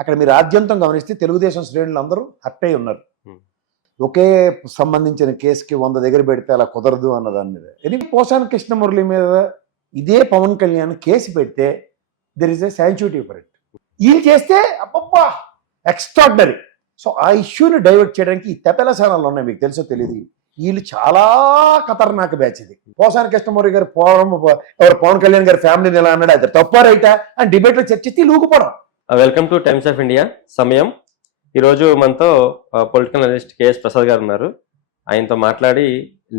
అక్కడ మీరు ఆద్యంతం గమనిస్తే తెలుగుదేశం శ్రేణులు అందరూ హర్ట్ అయి ఉన్నారు. ఒకే సంబంధించిన కేసుకి 100 దగ్గర పెడితే అలా కుదరదు అన్న దాని మీద. ఎనిమిది పోసాని కృష్ణమురళి మీద ఇదే పవన్ కళ్యాణ్ కేసు పెడితే there is a sanctity for it. వీళ్ళు చేస్తే అబ్బబ్బా ఎక్స్ట్రాడినరీ. సో ఆ ఇష్యూని డైవర్ట్ చేయడానికి ఈ తెపెల ఛానళ్ళు ఉన్నాయి, మీకు తెలుసో తెలియదు. వీళ్ళు చాలా ఖతర్నాక్ బ్యాచ్ ఇది. పోసాని కృష్ణమురళి గారు ఎవరు పవన్ కళ్యాణ్ గారి ఫ్యామిలీని ఎలా అన్నాడు, అది తప్పా రైటా అని డిబేట్లో చర్చిస్తే లూకుపోవడం. Welcome to Times of India Samayam. ఈరోజు మనతో పొలిటికల్ అనలిస్ట్ కేఎస్ ప్రసాద్ గారు ఉన్నారు. ఆయనతో మాట్లాడి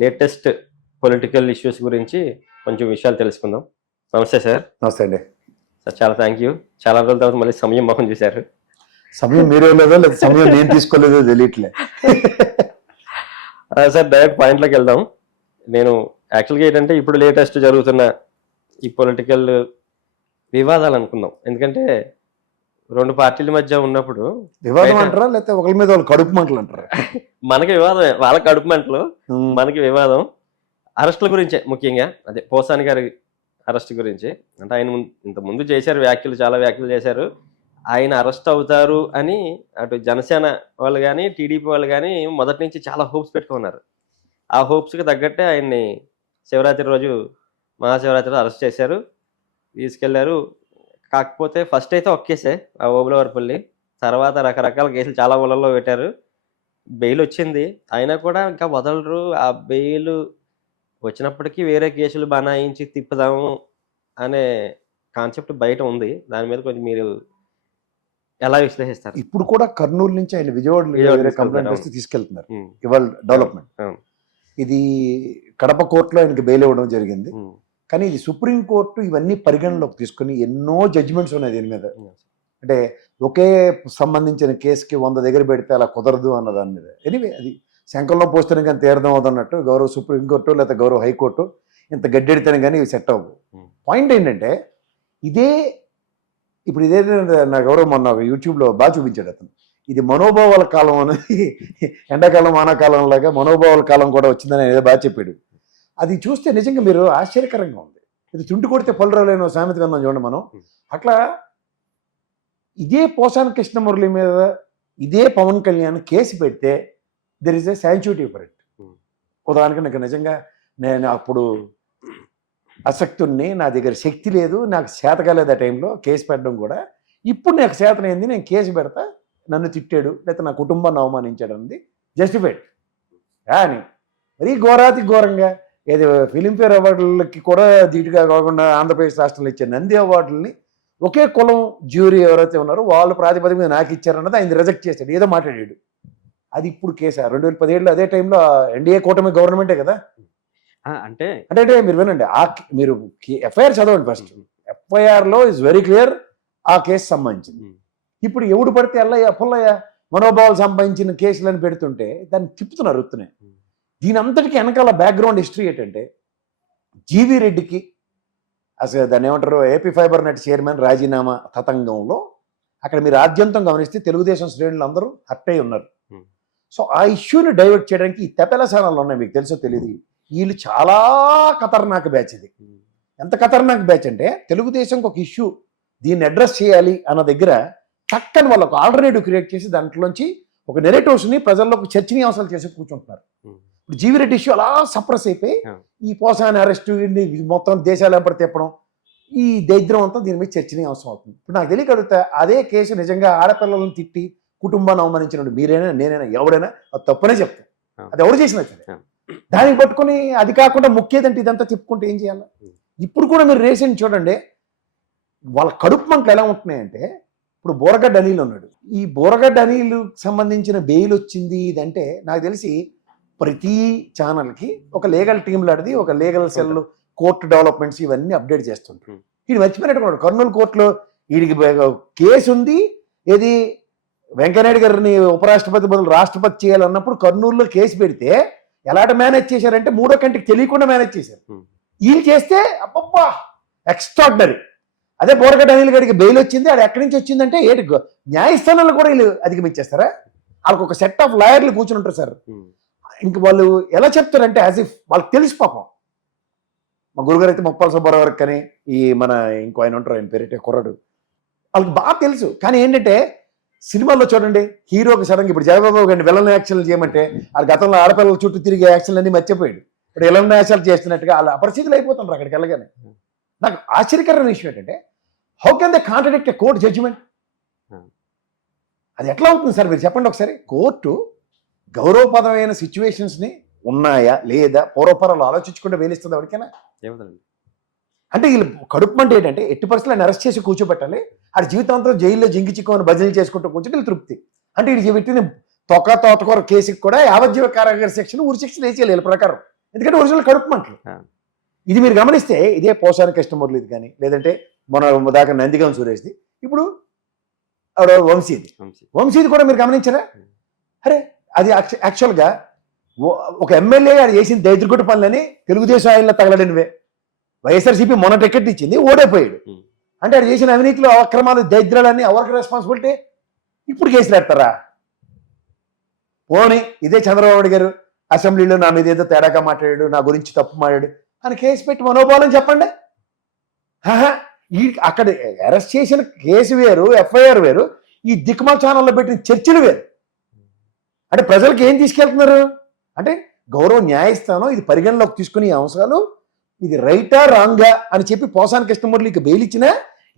లేటెస్ట్ పొలిటికల్ ఇష్యూస్ గురించి కొంచెం విషయాలు తెలుసుకుందాం. నమస్తే సార్. నమస్తే అండి సార్. చాలా థ్యాంక్ యూ. చాలా రోజుల తర్వాత మళ్ళీ సమయం మొహం చూశారు. సమయం మీరే లేదో లేదా సమయం నేను తీసుకోలేదో తెలియట్లే. సార్ డైరెక్ట్ పాయింట్లోకి వెళ్దాం. నేను యాక్చువల్గా ఏంటంటే ఇప్పుడు లేటెస్ట్ జరుగుతున్న ఈ పొలిటికల్ వివాదాలు అనుకుందాం. ఎందుకంటే రెండు పార్టీల మధ్య ఉన్నప్పుడు వివాదం అంటారా లేకపోతే ఒకరి మీద వాళ్ళు కడుపు మంటలు అంటారా? మనకి వివాదమే, వాళ్ళ కడుపు మంటలు, మనకి వివాదం. అరెస్టుల గురించే ముఖ్యంగా, అదే పోసాని గారి అరెస్ట్ గురించి. అంటే ఆయన ఇంత ముందు చేశారు వ్యాఖ్యలు, చాలా వ్యాఖ్యలు చేశారు. ఆయన అరెస్ట్ అవుతారు అని అటు జనసేన వాళ్ళు కానీ టీడీపీ వాళ్ళు కానీ మొదటి నుంచి చాలా హోప్స్ పెట్టుకున్నారు. ఆ హోప్స్కి తగ్గట్టే ఆయన్ని శివరాత్రి రోజు, మహాశివరాత్రి అరెస్ట్ చేశారు, తీసుకెళ్లారు. కాకపోతే ఫస్ట్ అయితే ఒక కేసే, ఆ ఓబులవారిపల్లి. తర్వాత రకరకాల కేసులు చాలా ఊళ్ళల్లో పెట్టారు. బెయిల్ వచ్చింది, అయినా కూడా ఇంకా వదలరు. ఆ బెయిల్ వచ్చినప్పటికీ వేరే కేసులు బనాయించి తిప్పుదాము అనే కాన్సెప్ట్ బయట ఉంది. దాని మీద కొంచెం మీరు ఎలా విశ్లేషిస్తారు? ఇప్పుడు కూడా కర్నూలు నుంచి ఆయన విజయవాడ కంప్లైంట్ తీసుకెళ్తున్నారు. ఇవాళ డెవలప్మెంట్ ఇది కడప కోర్టులో ఆయనకి బెయిల్ ఇవ్వడం జరిగింది. కానీ ఇది సుప్రీంకోర్టు ఇవన్నీ పరిగణలోకి తీసుకుని ఎన్నో జడ్జిమెంట్స్ ఉన్నాయి దీని మీద. అంటే ఒకే సంబంధించిన కేసుకి 100 దగ్గర పెడితే అలా కుదరదు అన్న దాని మీద. ఎనీవే అది శంకర్లో పోస్తేనే కానీ తీర్థం అవుతున్నట్టు గౌరవ సుప్రీంకోర్టు లేకపోతే గౌరవ హైకోర్టు ఇంత గడ్డెడితేనే కానీ ఇవి సెట్ అవ్వవు. పాయింట్ ఏంటంటే ఇప్పుడు ఇదే నా గౌరవ మొన్న యూట్యూబ్లో బాగా చూపించాడు అతను. ఇది మనోభావాల కాలం అనేది ఎండాకాలం వానాకాలం లాగా మనోభావాల కాలం కూడా వచ్చిందని ఏదో బాగా చెప్పాడు. అది చూస్తే నిజంగా మీరు ఆశ్చర్యకరంగా ఉంది. ఇది తుంటి కొడితే పొలరాలేనో సామెత విన్నాం చూడండి మనం. అట్లా ఇదే పోసాని కృష్ణమురళి మీద ఇదే పవన్ కళ్యాణ్ కేసు పెడితే there is a sanctity for it. ఉదాహరణకి నాకు నిజంగా నేను అప్పుడు అసక్తుణ్ణి, నా దగ్గర శక్తి లేదు, నాకు చేతకాలేదు ఆ టైంలో కేసు పెట్టడం కూడా. ఇప్పుడు నాకు చేతనైంది, నేను కేసు పెడతా, నన్ను తిట్టాడు లేకపోతే నా కుటుంబాన్ని అవమానించాడు అన్నది జస్టిఫైడ్. కానీ మరీ ఘోరాతి ఘోరంగా ఏదో ఫిలింఫేర్ అవార్డులకి కూడా ధీటుగా కాకుండా ఆంధ్రప్రదేశ్ రాష్ట్రంలో ఇచ్చే నంది అవార్డులని ఒకే కులం జ్యూరీ ఎవరైతే ఉన్నారో వాళ్ళు ప్రాతిపదిక మీద నాకు ఇచ్చారన్నది ఆయన రిజెక్ట్ చేశాడు, ఏదో మాట్లాడాడు. అది ఇప్పుడు కేసు 2017లో అదే టైంలో ఎన్డీఏ కూటమి గవర్నమెంటే కదా. అంటే మీరు వినండి, మీరు ఎఫ్ఐఆర్ చదవండి ఫస్ట్. ఎఫ్ఐఆర్లో ఇస్ వెరీ క్లియర్ ఆ కేసు సంబంధించింది. ఇప్పుడు ఎవడు పడితే ఎల్లయ్య పుల్లయ్య మనోభావాలు సంబంధించిన కేసులను పెడుతుంటే దాన్ని తిప్పుతున్నారు వృత్తున్నాయి. దీని అంతటికి వెనకాల బ్యాక్గ్రౌండ్ హిస్టరీ ఏంటంటే జీవీ రెడ్డికి అసలు దాన్ని ఏమంటారు ఏపీ ఫైబర్ నెట్ చైర్మన్ రాజీనామా తతంగంలో అక్కడ మీరు ఆద్యంతం గమనిస్తే తెలుగుదేశం శ్రేణులు అందరూ హర్ట్ అయి ఉన్నారు. సో ఆ ఇష్యూని డైవర్ట్ చేయడానికి ఈ తెపెల ఛానళ్ళు ఉన్నాయి, మీకు తెలుసో తెలియదు. వీళ్ళు చాలా ఖతర్నాక్ బ్యాచ్ ఇది. ఎంత ఖతర్నాక్ బ్యాచ్ అంటే తెలుగుదేశంకి ఒక ఇష్యూ దీన్ని అడ్రస్ చేయాలి అన్న దగ్గర చక్కని వాళ్ళకు ఆల్టర్నేటివ్ క్రియేట్ చేసి దాంట్లోంచి ఒక నెరేటివ్స్ని ప్రజల్లోకి చర్చనీయాంశాలు చేసి కూర్చుంటున్నారు. ఇప్పుడు జీవిరెడ్డి ఇష్యూ అలా సప్రెస్ అయిపోయి ఈ పోసాని అరెస్టు మొత్తం దేశాలు ఎంపడి తిప్పడం, ఈ దరిద్రం అంతా దీని మీద చర్చనీయాంశం అవుతుంది. ఇప్పుడు నాకు తెలియక అడుగుతా, అదే కేసు నిజంగా ఆడపిల్లలను తిట్టి కుటుంబాన్ని అవమానించినప్పుడు మీరైనా నేనైనా ఎవడైనా అది తప్పనే చెప్తాను. అది ఎవరు చేసినా సరే దానికి పట్టుకుని అది కాకుండా ముఖ్యదంటే ఇదంతా చెప్పుకుంటే ఏం చేయాలి? ఇప్పుడు కూడా మీరు రేషన్ చూడండి, వాళ్ళ కడుపు మంటలు ఎలా ఉంటున్నాయంటే ఇప్పుడు బోరగడ్డ అనిల్ ఉన్నాడు. ఈ బోరగడ్డ అనిల్ సంబంధించిన బెయిల్ వచ్చింది ఇదంటే నాకు తెలిసి ప్రతి ఛానల్కి ఒక లీగల్ టీం లాంటిది, ఒక లీగల్ సెల్, కోర్టు డెవలప్మెంట్స్ ఇవన్నీ అప్డేట్ చేస్తుంటారు. ఇది మర్చిపోయినట్టున్నాడు. కర్నూలు కోర్టులో వీడికి కేసు ఉంది, ఏది వెంకయ్యనాయుడు గారిని ఉపరాష్ట్రపతి బదులు రాష్ట్రపతి చేయాలన్నప్పుడు కర్నూలులో కేసు పెడితే ఎలాంటి మేనేజ్ చేశారంటే మూడో కంటికి తెలియకుండా మేనేజ్ చేశారు. వీళ్ళు చేస్తే అబ్బబ్బా ఎక్స్ట్రాడినరీ. అదే బోరగడ్డ అనిల్ గారికి బెయిల్ వచ్చింది, అది ఎక్కడి నుంచి వచ్చిందంటే ఏంటి న్యాయస్థానాలు కూడా వీళ్ళు అధిగమించేస్తారా? వాళ్ళకి ఒక సెట్ ఆఫ్ లాయర్లు కూర్చుని ఉంటారు సార్. ఇంక వాళ్ళు ఎలా చెప్తారంటే యాజ్ ఇఫ్ వాళ్ళకి తెలిసి పాపం. మా గురుగారు అయితే ముప్పాల సుబ్బారావు కానీ ఈ మన ఇంకో ఆయన ఉంటారు, ఆయన పేరేటే కుర్రాడు, వాళ్ళకి బాగా తెలుసు. కానీ ఏంటంటే సినిమాల్లో చూడండి, హీరోకి సడన్గా ఇప్పుడు జగబాబు గారిని విలన్ యాక్షన్లు చేయమంటే ఆ గతంలో ఆడపిల్లల చుట్టూ తిరిగే యాక్షన్లు అన్ని మర్చిపోయాడు. ఇప్పుడు విలన్ యాక్షన్లు చేస్తున్నట్టుగా అలా అపరిస్థితులు అయిపోతుంటారు అక్కడికి వెళ్ళగానే. నాకు ఆశ్చర్యకరమైన విషయం ఏంటంటే, how can they contradict a court judgement? అది ఎట్లా అవుతుంది సార్, మీరు చెప్పండి ఒకసారి. కోర్టు గౌరవపదమైన సిచ్యువేషన్స్ని ఉన్నాయా లేదా పూర్వపరాలు ఆలోచించకుండా వేలిస్తుంది ఎవరికైనా? అంటే వీళ్ళు కడుపు మంట ఏంటంటే ఎట్టి పరిస్థితులు ఆయన అరెస్ట్ చేసి కూర్చోబెట్టాలి, ఆ జీవితాంతం జైల్లో జింగి చిక్కుని బదిలీ చేసుకుంటూ కూర్చొని వీళ్ళు తృప్తి. అంటే ఇది పెట్టిన తోటకూర కేసుకి కూడా యావజ్జీవ కారాగార సెక్షన్ ఉరి శిక్షణ వేసేయాలి వీళ్ళ ప్రకారం, ఎందుకంటే ఒరిజినల్ కడుపు మంటలు. ఇది మీరు గమనిస్తే ఇదే పోసాని కృష్ణమురళిది కానీ, లేదంటే మన దాకా నందిగం సురేష్ది, ఇప్పుడు వంశీది కూడా మీరు గమనించారా? అరే అది యాక్చువల్గా ఒక ఎమ్మెల్యే అది చేసిన దైద్రగుట్టు పనులని తెలుగుదేశం ఆయనలో తగలడినవే. వైఎస్ఆర్సీపీ మొన్న టికెట్ ఇచ్చింది, ఓడైపోయాడు. అంటే అది చేసిన అవినీతిలో అక్రమాలు దైద్రాలన్నీ ఎవరికి రెస్పాన్సిబిలిటీ? ఇప్పుడు కేసులు పెడతారా? పోనీ ఇదే చంద్రబాబు గారు అసెంబ్లీలో నా మీద ఏదో తేడాగా మాట్లాడాడు, నా గురించి తప్పు మాట్లాడు అని కేసు పెట్టి మనోభావం చెప్పండి. ఈ అక్కడ అరెస్ట్ చేసిన కేసు వేరు, ఎఫ్ఐఆర్ వేరు, ఈ దిక్మాల ఛానల్లో పెట్టిన చర్చలు వేరు. అంటే ప్రజలకు ఏం తీసుకెళ్తున్నారు అంటే గౌరవ న్యాయస్థానం ఇది పరిగణలోకి తీసుకుని ఈ అంశాలు ఇది రైటా రాంగా అని చెప్పి పోసాని కృష్ణమురళికి బెయిల్ ఇచ్చినా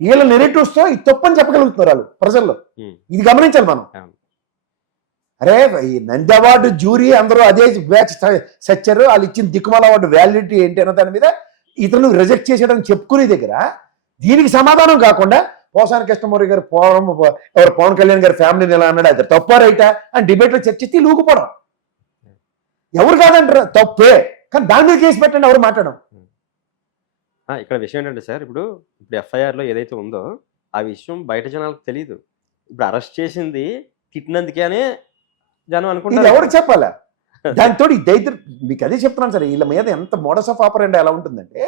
వీళ్ళ నెరేటివ్స్తో ఇది తప్పని చెప్పగలుగుతున్నారు వాళ్ళు ప్రజల్లో. ఇది గమనించాలి మనం. అరే ఈ నంది అవార్డు జ్యూరీ అందరూ అదే బ్యాచ్ సచ్చారు, వాళ్ళు ఇచ్చిన దిక్కుమాల అవార్డు వ్యాలిడిటీ ఏంటి అన్న దాని మీద ఇతను రిజెక్ట్ చేసేయడం చెప్పుకునే దగ్గర దీనికి సమాధానం కాకుండా పోసాని కృష్ణమురళి గారు ఎవరు పవన్ కళ్యాణ్ గారి ఫ్యామిలీని ఎలా అన్నాడు, అది తప్పా రైటా అని డిబేట్లో చర్చిస్తే లూకుపోవడం. ఎవరు కాదంటారు తప్పే, కానీ దాని మీద కేసు పెట్టండి, ఎవరు మాట్లాడడం. ఇక్కడ విషయం ఏంటంటే సార్, ఇప్పుడు ఎఫ్ఐఆర్లో ఏదైతే ఉందో ఆ విషయం బయట జనాలకు తెలియదు. ఇప్పుడు అరెస్ట్ చేసింది తిట్టినందుకే అని జనం అనుకుంటారు. ఎవరు చెప్పాలా? దాంతో మీకు అదే చెప్తున్నాను సార్, వీళ్ళ మీద ఎంత మోడస్ ఆఫ్ ఆపరెండి ఎలా ఉంటుందంటే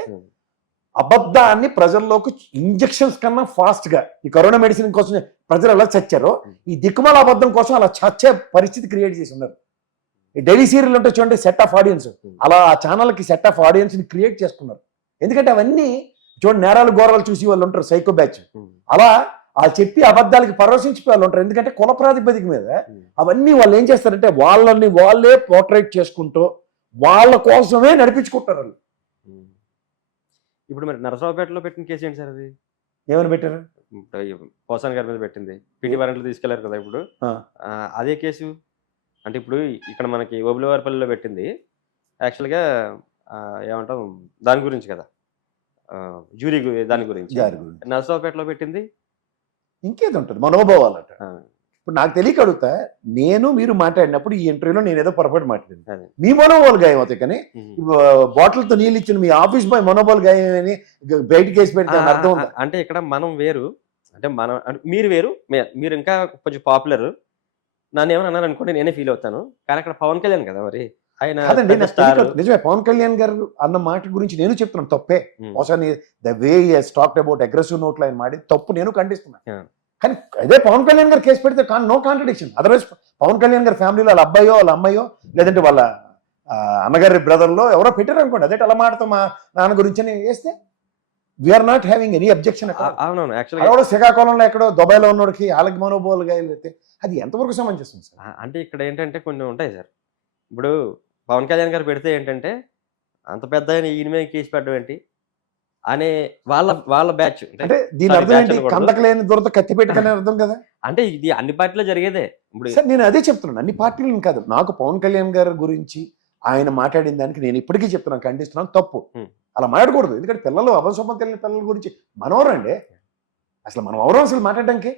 అబద్ధాన్ని ప్రజల్లోకి ఇంజక్షన్స్ కన్నా ఫాస్ట్ గా ఈ కరోనా మెడిసిన్ కోసం ప్రజలు ఎలా చచ్చారో ఈ దిక్కుమాల అబద్ధం కోసం అలా చచ్చే పరిస్థితి క్రియేట్ చేసి ఉన్నారు. ఈ డైలీ సీరియల్ ఉంటే చూడండి, సెట్ ఆఫ్ ఆడియన్స్, అలా ఆ ఛానల్కి సెట్ ఆఫ్ ఆడియన్స్ ని క్రియేట్ చేసుకున్నారు. ఎందుకంటే అవన్నీ చూడండి నేరాలు ఘోరాలు చూసి వాళ్ళు ఉంటారు, సైకో బ్యాచ్, అలా ఆ చెప్పి అబద్ధాలకి పరవశించిపోయి వాళ్ళు ఉంటారు. ఎందుకంటే కుల ప్రాతిపదిక మీద అవన్నీ వాళ్ళు ఏం చేస్తారంటే వాళ్ళని వాళ్ళే పోర్ట్రేట్ చేసుకుంటూ వాళ్ళ కోసమే నడిపించుకుంటారు వాళ్ళు. ఇప్పుడు మరి నరసరావుపేటలో పెట్టిన కేసు ఏంటి సార్? అది ఏమని పెట్టారు? పోసాని గారి మీద పెట్టింది, పిటి వారెంట్లు తీసుకెళ్లారు కదా ఇప్పుడు. అదే కేసు అంటే ఇప్పుడు ఇక్కడ మనకి ఓబులవారిపల్లిలో పెట్టింది యాక్చువల్గా ఏమంటాం దాని గురించి కదా, జ్యూరీ దాని గురించి. నరసరావుపేటలో పెట్టింది ఇంకేది ఉంటుంది మనోభావాలు అంట. ఇప్పుడు నాకు తెలియక అడుగుతా, నేను మీరు మాట్లాడినప్పుడు ఈ ఇంటర్వ్యూలో నేను ఏదో పొరపాటు మాట్లాడింది, మీ మనోభావాలు గాయం అవుతాయి, కానీ బాటిల్తో నీళ్ళు ఇచ్చిన మీ ఆఫీస్ బాయ్ మనోభావాలు గాయం అని బయట కేసు పెడితే అర్థం ఉందా? అంటే ఇక్కడ మనం వేరు, అంటే మనం మీరు వేరు, మీరు ఇంకా కొంచెం పాపులర్, నన్ను ఏమని అన్నారు అనుకోండి నేనే ఫీల్ అవుతాను. కానీ అక్కడ పవన్ కళ్యాణ్ కదా, మరి ఆయన నిజమే. పవన్ కళ్యాణ్ గారు అన్న మాట గురించి నేను చెప్తున్నాను తప్పే. ఒకసారి the way has talked about aggressive నోట్లో ఆయన మాడి తప్పు నేను ఖండిస్తున్నాను. కానీ అదే పవన్ కళ్యాణ్ గారు కేసు పెడితే no contradiction. Otherwise Pawan Kalyan గారి ఫ్యామిలీలో వాళ్ళ అబ్బాయో వాళ్ళ అమ్మాయో లేదంటే వాళ్ళ అన్నగారి బ్రదర్లో ఎవరో పెట్టారు అనుకోండి, అదే అలా మాటతో మా నాన్న గురించి అని వేస్తే we are not having any objection. అవునవును, శ్రీకాకుళంలో ఎక్కడో దుబాయ్లో ఉన్నోడికి వాళ్ళకి మనోభావాలుగా అయితే అది ఎంతవరకు సమంజసం సార్? అంటే ఇక్కడ ఏంటంటే కొన్ని ఉంటాయి సార్. ఇప్పుడు పవన్ కళ్యాణ్ గారు పెడితే ఏంటంటే అంత పెద్ద ఈయన మీద కేసు పెట్టడం ఏంటి అనే వాళ్ళ బ్యాచ్. అంటే దీని అర్థం ఏంటి? కందకలేని దూరత కత్తి పెట్టుకునే అర్థం కదా. అంటే ఇది అన్ని పార్టీలో జరిగేదే. ఇప్పుడు సార్ నేను అదే చెప్తున్నాను, అన్ని పార్టీలను కాదు, నాకు పవన్ కళ్యాణ్ గారి గురించి ఆయన మాట్లాడిన దానికి నేను ఇప్పటికీ చెప్తున్నాను, ఖండిస్తున్నాను, తప్పు. అలా మాట్లాడకూడదు. ఎందుకంటే పిల్లలు అభశోభం తెలియని పిల్లల గురించి మనవరండి, అసలు మనం ఎవరో అసలు మాట్లాడడానికి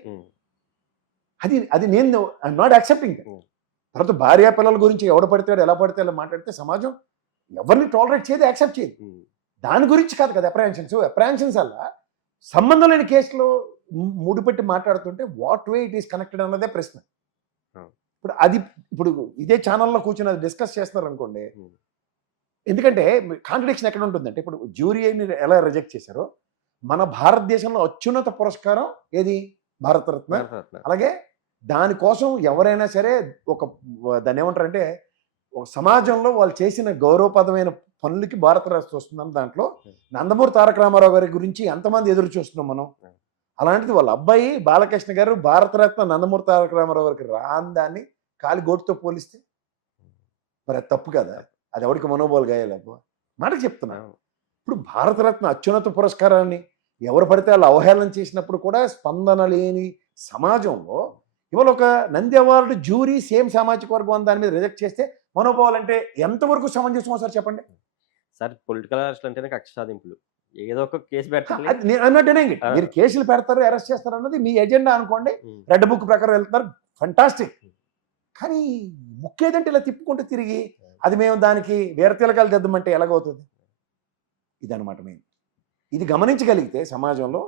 అది నేను ఐఎమ్ నాట్ యాక్సెప్టింగ్. తర్వాత భార్య పిల్లల గురించి ఎవడ పడితే ఎలా పడితే అలా మాట్లాడితే సమాజం ఎవరిని టాలరేట్ చేయదు, యాక్సెప్ట్ చేయదు. దాని గురించి కాదు కదా అప్రహెన్షన్స్ వల్ల సంబంధం లేని కేసులో ముడిపెట్టి మాట్లాడుతుంటే what way it is connected అన్నదే ప్రశ్న. ఇప్పుడు ఇదే ఛానల్లో కూర్చొని అది డిస్కస్ చేస్తున్నారు అనుకోండి, ఎందుకంటే కాంట్రడిక్షన్ ఎక్కడ ఉంటుందంటే ఇప్పుడు జ్యూరీని ఎలా రిజెక్ట్ చేశారో మన భారతదేశంలో అత్యున్నత పురస్కారం ఏది? భారతరత్న. అలాగే దానికోసం ఎవరైనా సరే దాన్ని ఏమంటారంటే ఒక సమాజంలో వాళ్ళు చేసిన గౌరవపదమైన పనులకి భారతరత్న వస్తుందని దాంట్లో నందమూరి తారక రామారావు గారి గురించి ఎంతమంది ఎదురు చూస్తున్నాం మనం. అలాంటిది వాళ్ళ అబ్బాయి బాలకృష్ణ గారు భారతరత్న నందమూరి తారక రామారావు గారికి రాని దాన్ని కాలి గోటుతో పోలిస్తే మరి అది తప్పు కదా, అది ఎవరికి మనోబోలు గాయాలబ్బా మాటకు చెప్తున్నా. ఇప్పుడు భారతరత్న అత్యున్నత పురస్కారాన్ని ఎవరు పడితే వాళ్ళు అవహేళన చేసినప్పుడు కూడా స్పందన లేని సమాజంలో ఇవాళ ఒక నంది అవార్డు జ్యూరీ సేమ్ సామాజిక వర్గం దాని మీద రిజెక్ట్ చేస్తే మనోభావాలంటే ఎంతవరకు సమంజసం సార్ చెప్పండి. సార్ పొలిటికల్ అరెస్ట్ అంటేనే కక్ష సాధింపులు, ఏదో ఒక కేసు పెట్టాలి. అది నేను అన్నట్టునే మీరు కేసులు పెడతారు, అరెస్ట్ చేస్తారు అన్నది మీ ఎజెండా అనుకోండి, రెడ్ బుక్ ప్రకారం వెళ్తున్నారు, ఫంటాస్టిక్. కానీ ముఖ్యేదంటే ఇలా తిప్పుకుంటూ తిరిగి అది మేము దానికి వీరతిలకాలు తెద్దామంటే ఎలాగవుతుంది? ఇదనమాట మెయిన్. ఇది గమనించగలిగితే సమాజంలో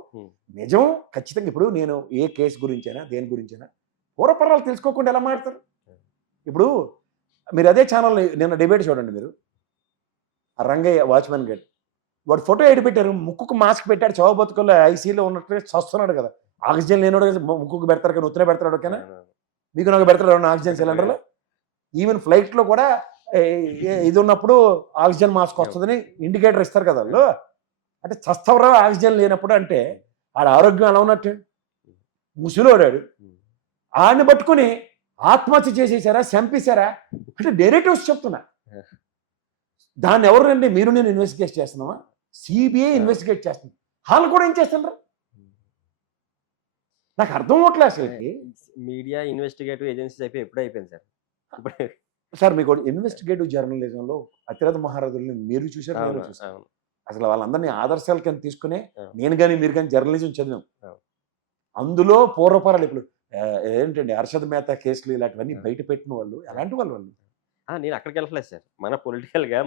నిజం ఖచ్చితంగా. ఇప్పుడు నేను ఏ కేసు గురించైనా దేని గురించైనా పూర్వపరాలు తెలుసుకోకుండా ఎలా మాట్లాడతారు? ఇప్పుడు మీరు అదే ఛానల్ నిన్న డిబేట్ చూడండి, మీరు ఆ రంగయ్య వాచ్మెన్ గారు వాడు ఫోటో ఎడి పెట్టారు, ముక్కుకు మాస్క్ పెట్టాడు, చావు బతుకుల్లో ఐసీలో ఉన్నట్టు చస్తున్నాడు కదా, ఆక్సిజన్ లేనివాడు ముక్కుకు పెడతారు కానీ ఉత్తరే పెడతాడు. ఓకేనా, మీకు నాకు పెడతాడు ఆక్సిజన్ సిలిండర్లో. ఈవెన్ ఫ్లైట్లో కూడా ఇది ఉన్నప్పుడు ఆక్సిజన్ మాస్క్ వస్తుందని ఇండికేటర్ ఇస్తారు కదా వాళ్ళు. అంటే చస్తవరా ఆక్సిజన్ లేనప్పుడు అంటే ఆడ ఆరోగ్యం ఎలా ఉన్నట్టు? ముసిలోడాడు, ఆడిని పట్టుకుని ఆత్మహత్య చేసేసారా, చంపేశారా అంటే డైరెక్టివ్స్ చెప్తున్నా. దాన్ని ఎవరండి మీరు నేను ఇన్వెస్టిగేట్ చేస్తున్నావా? సిబిఐ ఇన్వెస్టిగేట్ చేస్తుంది, వాళ్ళు కూడా ఏం చేస్తున్నారు నాకు అర్థం అవట్లే అసలు. మీడియా ఇన్వెస్టిగేటివ్ ఏజెన్సీస్ అయిపోయి ఎప్పుడు అయిపోయింది సార్. ఇప్పుడు సార్ మీకు ఇన్వెస్టిగేటివ్ జర్నలిజంలో అతిరథ మహారథుల్ని మీరు చూసారు, నేను చూసాను. అసలు వాళ్ళందరినీ ఆదర్శాల కింద తీసుకునే నేను కానీ మీరు కానీ జర్నలిజం చదివాం. అందులో పూర్వపరాలు ఇప్పుడు ఏంటండి హర్షద్ మేహతా కేసులు ఇలాంటివన్నీ బయట పెట్టిన వాళ్ళు ఎలాంటి వాళ్ళు? నేను అక్కడికి వెళ్ళలేదు సార్, మన పొలిటికల్ గా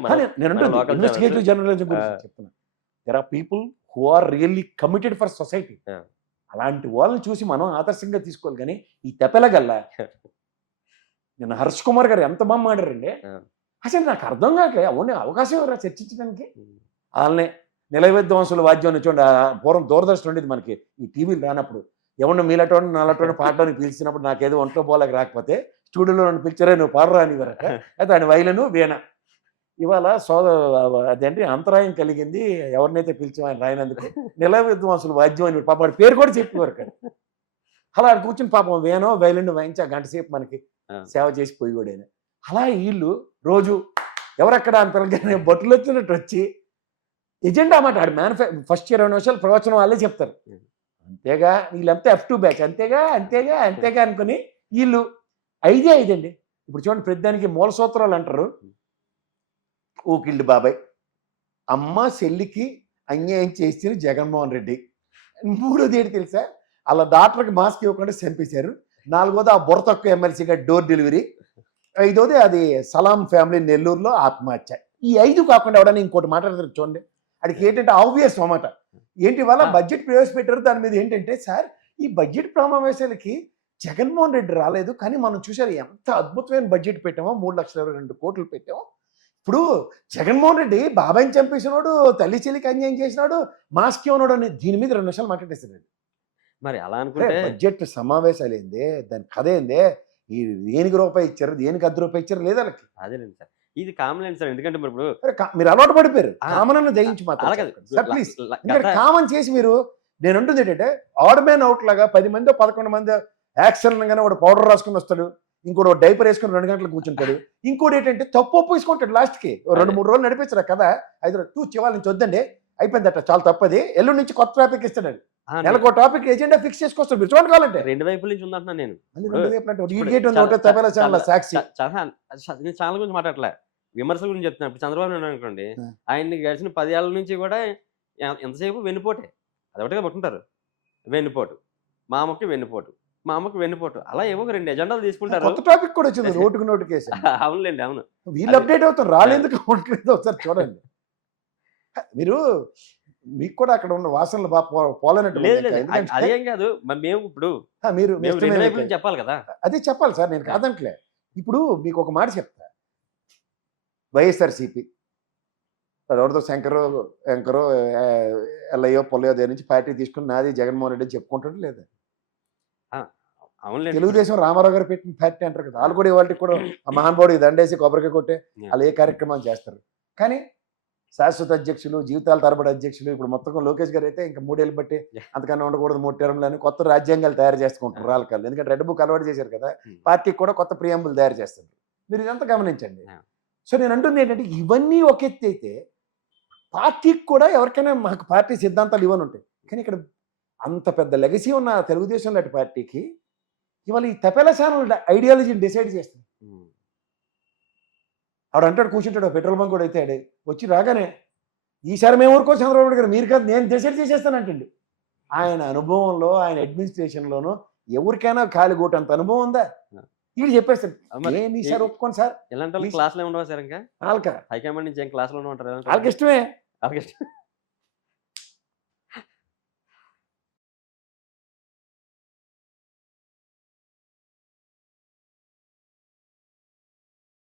ఇన్వెస్టిగేటివ్ జర్నలిజం గురించి చెప్తున్నా. There are people who are really committed for society. అలాంటి వాళ్ళని చూసి మనం ఆదర్శంగా తీసుకోవాలి. కానీ ఈ తెపెలగల్లా నేను హర్ష్ కుమార్ గారు ఎంత బాగా మాట్లాడారండి, అసలు నాకు అర్థం కావట్లేదు. అవునే అవకాశం ఎవరా చర్చించడానికి? వాళ్ళనే నిలవిద్వాంసుల వాద్యం చూడండి, పూర్వం దూరదర్శన్ ఉండేది మనకి, ఈ టీవీలు రానప్పుడు ఎవరిని మీలటోని నల్లటోని పాడటానికి పిలిచినప్పుడు నాకేదో ఒంట్లో పోలేక రాకపోతే స్టూడియోలో నన్ను పిలిచారే నువ్వు పాడరా అని వరక అయితే ఆయన వైలను వీణ. ఇవాళ అదేంటి అంతరాయం కలిగింది, ఎవరినైతే పిలిచాం ఆయన రాయనందుకు నిల విద్వాంసులు వాద్యం అని పాప పేరు కూడా చెప్పేవారు కదా. అలా కూర్చుని పాపం వేనో వైలెండ్ వాయించి ఆ గంట సేపు మనకి సేవ చేసి పోయేవాడైనా. అలా వీళ్ళు రోజు ఎవరెక్కడ అని పిల్లగానే బొట్టులు వచ్చినట్టు వచ్చి ఎజెండా అన్నమాట ఆడు ఫస్ట్ 20 నిమిషాలు ప్రవచనం వాళ్ళే చెప్తారు. అంతేగా వీళ్ళంతా F2 బ్యాచ్, అంతేగా అంతేగా అంతేగా అనుకుని వీళ్ళు 5 అండి. ఇప్పుడు చూడండి ప్రతిదానికి మూల సూత్రాలు అంటారు. ఊకిళ్ళు బాబాయ్, అమ్మ చెల్లికి అన్యాయం చేసిన జగన్మోహన్ రెడ్డి. 3వది ఏంటి తెలుసా? అలా డాక్టర్కి మాస్క్ ఇవ్వకుండా చంపేశారు. 4వది ఆ బుర్ర తక్కువ ఎమ్మెల్సీగా డోర్ డెలివరీ. 5వది అది సలాం ఫ్యామిలీ నెల్లూరులో ఆత్మహత్య. ఈ 5 కాకుండా ఎవడన్నా ఇంకోటి మాట్లాడతారు చూడండి, అడికి ఏంటంటే ఆబ్వియస్ అన్నమాట. ఏంటి వల్ల బడ్జెట్ ప్రవేశపెట్టారు, దాని మీద ఏంటంటే సార్ ఈ బడ్జెట్ సమావేశాలకి జగన్మోహన్ రెడ్డి రాలేదు, కానీ మనం చూసారు ఎంత అద్భుతమైన బడ్జెట్ పెట్టామో, 3,22 కోట్లు పెట్టామో. ఇప్పుడు జగన్మోహన్ రెడ్డి బాబాయిని చంపేసినాడు, తల్లి చెల్లికి అన్యాయం చేసినాడు, మాస్క్ ఇవ్వనాడు అని దీని మీద 2 నిమిషాలు మాట్లాడేసాడు. మరి అలా అనుకుంటే బడ్జెట్ సమావేశాలు ఏందే, దాని కథ ఏందే, ఈ దేనికి రూపాయి ఇచ్చారు, దేనికి ₹10 ఇచ్చారు లేదా వాళ్ళకి? అదేనండి సార్, ఇది కామన్ సార్. ఎందుకంటే ఇప్పుడు మీరు అలవాటు పడిపోయారు కామన్ అన్న దయించి మాత్రం ప్లీజ్. కామన్ చేసి మీరు నేను అంటుంది ఏంటంటే ఆడ్ మ్యాన్ అవుట్ లాగా 10 మంది 11 మంది యాక్షన్ గానే వాడు పౌడర్ రాసుకుని వస్తాడు, ఇంకోటి డైపర్ వేసుకుని 2 గంటలు కూర్చుంటాడు, ఇంకోటి ఏంటంటే తప్పు ఒప్పుకుంటాడు లాస్ట్కి 2-3 రోజులు నడిపించారు కదా. 5 రోజులు చివాల నుంచి వద్దండి అయిపోయిందట, చాలా తప్పది, ఎల్లుండి నుంచి కొత్త టాపిక్ ఇస్తాడు. నెలకు టాపిక్ ఎజెండా ఫిక్స్ చేసుకొస్తాడు. మీరు చూడండి కావాలంటే 2 వైపుల నుంచి ఉందంటున్నా నేను. సాక్షి ఛానల్ గురించి మాట్లాడలే, విమర్శల గురించి చెప్తున్నా. ఇప్పుడు చంద్రబాబు నాయుడు అనుకోండి, ఆయన్ని గడిచిన 10 ఏళ్ల నుంచి కూడా ఎంతసేపు వెన్నుపోటే, అదొకటిగా పట్టుకుంటారు. వెన్నుపోటు, మా అమ్మకి వెన్నుపోటు, మా అమ్మకి వెన్నుపోటు, అలా ఏవో 2 ఎజెండాలు తీసుకుంటారు. కొత్త టాపిక్ కూడా వచ్చింది, నోటుకు నోటు కేసు. అవునులేండి, అవును. వీళ్ళు అప్డేట్ అవుతారు, రాలేందుకు ఒకసారి చూడండి. మీరు మీకు కూడా అక్కడ ఉన్న వాసనలు పోలేనట్టు. అదేం కాదు, మేము ఇప్పుడు మీరు చెప్పాలి కదా. అదే చెప్పాలి సార్, నేను కాదంటలే. ఇప్పుడు మీకు ఒక మాట చెప్తా, వైఎస్ఆర్సీపీ ఎవరితో శంకరో ఎల్లయ్యో పొల్లయో దగ్గర నుంచి పార్టీ తీసుకుని నాది జగన్మోహన్ రెడ్డి అని చెప్పుకుంటాడు లేదా? తెలుగుదేశం రామారావు గారు పెట్టిన పార్టీ అంటారు కదా, వాళ్ళు కూడా వాళ్ళకి కూడా ఆ మహానుభావుడికి దండేసి కొబ్బరికాయ కొట్టే వాళ్ళు ఏ కార్యక్రమాలు చేస్తారు. కానీ శాశ్వత అధ్యక్షులు, జీవితాల తరబడి అధ్యక్షులు. ఇప్పుడు మొత్తం లోకేష్ గారు అయితే ఇంకా 3 ఏళ్ళు బట్టి అంతకన్నా ఉండకూడదు 3 టర్మ్లు అని కొత్త రాజ్యాంగాలు తయారు చేసుకుంటారు రాళ్ళకాళ్ళు. ఎందుకంటే రెడ్ బుక్ అలవాటు చేశారు కదా, పార్టీకి కూడా కొత్త ప్రియాంబుల్ తయారు చేస్తారు. మీరు ఇదంతా గమనించండి. సో నేను అంటుంది ఏంటంటే ఇవన్నీ ఒక ఎత్తు అయితే పార్టీకి కూడా ఎవరికైనా మాకు పార్టీ సిద్ధాంతాలు ఇవన్నీ ఉంటాయి. కానీ ఇక్కడ అంత పెద్ద లెగసీ ఉన్న తెలుగుదేశం లాంటి పార్టీకి ఇవాళ ఈ తపేలా ఛానల్ ఐడియాలజీని డిసైడ్ చేస్తుంది. ఆవిడ అంటాడు కూర్చుంటాడు పెట్రోల్ బంక్ కూడా అయితే వచ్చి రాగానే ఈసారి మేము ఊరుకో చంద్రబాబు నాయుడు గారు మీరు కాదు నేను డిసైడ్ చేసేస్తానంటండి. ఆయన అనుభవంలో ఆయన అడ్మినిస్ట్రేషన్లోనూ ఎవరికైనా కాలిగోటు అంత అనుభవం ఉందా? వీళ్ళు చెప్పేస్తారు నేను ఈసారి ఒప్పుకోండి సార్. ఇలాంటి క్లాసులు ఏమి ఉండవా సార్? ఇంకా వాళ్ళకి హైకమాండ్ నుంచి ఏం క్లాసులు ఉండవు అంటారు? వాళ్ళకి ఇష్టమే. వాళ్ళకి ఇష్టం.